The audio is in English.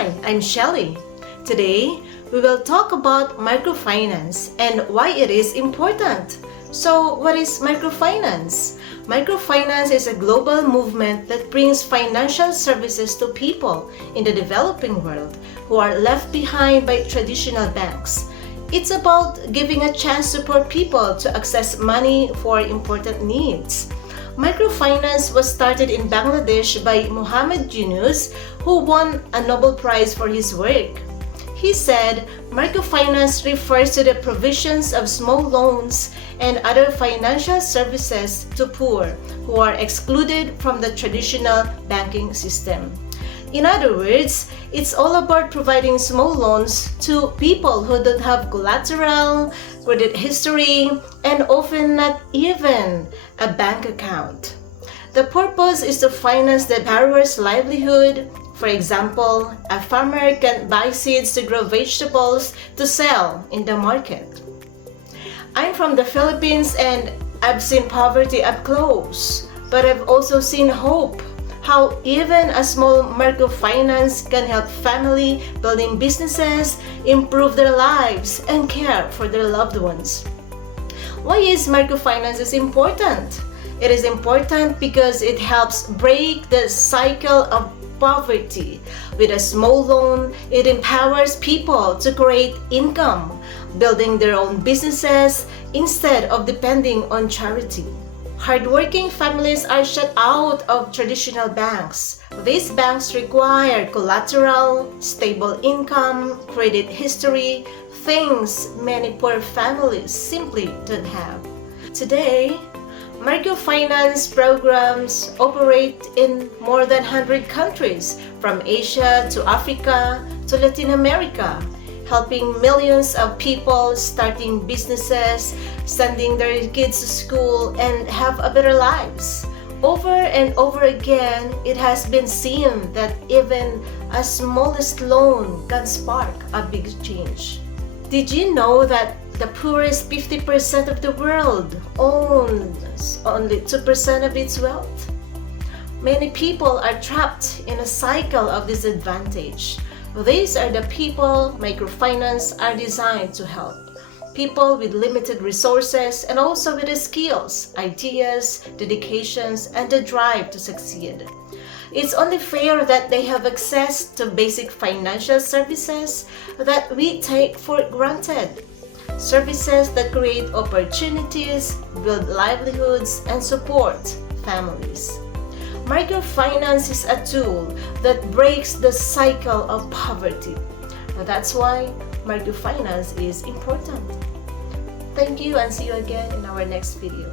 Hi, I'm Shelly. Today, we will talk about microfinance and why it is important. So, what is microfinance? Microfinance is a global movement that brings financial services to people in the developing world who are left behind by traditional banks. It's about giving a chance to poor people to access money for important needs. Microfinance was started in Bangladesh by Muhammad Yunus, who won a Nobel Prize for his work. He said microfinance refers to the provisions of small loans and other financial services to poor who are excluded from the traditional banking system. In other words, it's all about providing small loans to people who don't have collateral, credit history, and often not even a bank account. The purpose is to finance the borrower's livelihood. For example, a farmer can buy seeds to grow vegetables to sell in the market. I'm from the Philippines and I've seen poverty up close, but I've also seen hope. How even a small microfinance can help family building businesses, improve their lives, and care for their loved ones. Why is microfinance important? It is important because it helps break the cycle of poverty. With a small loan, it empowers people to create income, building their own businesses instead of depending on charity. Hardworking families are shut out of traditional banks. These banks require collateral, stable income, credit history, things many poor families simply don't have. Today, microfinance programs operate in more than 100 countries, from Asia to Africa to Latin America, helping millions of people starting businesses, sending their kids to school, and have a better lives. Over and over again, it has been seen that even a smallest loan can spark a big change. Did you know that the poorest 50% of the world owns only 2% of its wealth? Many people are trapped in a cycle of disadvantage. These are the people microfinance are designed to help. People with limited resources and also with the skills, ideas, dedications, and the drive to succeed. It's only fair that they have access to basic financial services that we take for granted. Services that create opportunities, build livelihoods, and support families. Microfinance is a tool that breaks the cycle of poverty. That's why microfinance is important. Thank you and see you again in our next video.